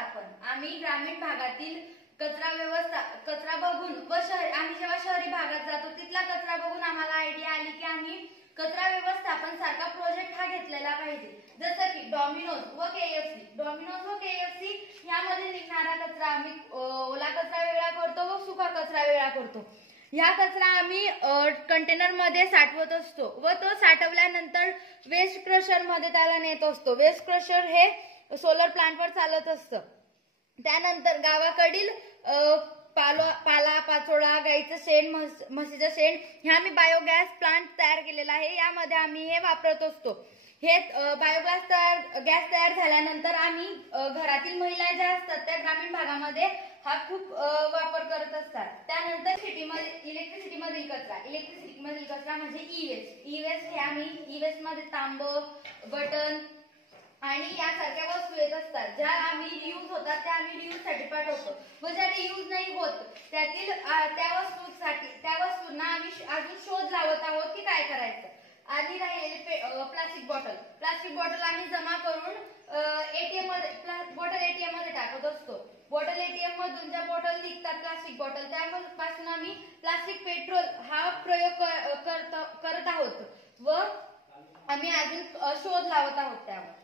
व्यवस्थापन। आम्ही ग्रामीण भागातील कचरा बघून व आम्ही जेव्हा शहरी भागात जातो तिथला कचरा बघून आम्हाला आयडिया आली की आम्ही कचरा व्यवस्थापन सारखा प्रोजेक्ट हा घेतलेला पाहिजे। जसं की डॉमिनोज व केएफसी यामध्ये निघणारा कचरा आम्ही ओला कचरा वेगळा करतो व सुका कचरा वेगळा करतो। ह्या कचरा आम्ही कंटेनर मध्ये साठवत असतो व तो साठवल्यानंतर वेस्ट क्रशर मध्ये त्याला नेत असतो। वेस्ट क्रशर हे सोलर प्लांटवर चालत असतं। त्यानंतर गावाकडील पाला पाचोळा, गाईचं शेण, म्हशीचं शेण हे आम्ही बायोगॅस प्लांट तयार केलेला आहे। यामध्ये आम्ही हे वापरत असतो। हे बायोगॅस तयार झाल्यानंतर आम्ही घरातील महिला ज्या असतात त्या ग्रामीण भागामध्ये हा खूप वापर करत असतात। त्यानंतर इलेक्ट्रिसिटी मधील कचरा म्हणजे ई वेस्ट हे आम्ही ई वेस्ट मध्ये तांब, बटन आणि यासारख्या वस्तू येत असतात ज्या आम्ही रियूज होतात त्या आम्ही रियूज साठी पाठवतो व ज्या रियूज नाही होत त्यातील त्या वस्तूंना आम्ही अजून शोध लावत आहोत की काय करायचं। आधी राहिलेले प्लास्टिक बॉटल आम्ही जमा करून बॉटल एटीएम मध्ये टाकत असतो। बॉटल एटीएम मधून ज्या बॉटल निघतात प्लास्टिक बॉटल त्यापासून आम्ही प्लास्टिक पेट्रोल हा प्रयोग करत आहोत व आम्ही अजून शोध लावत आहोत त्यावर।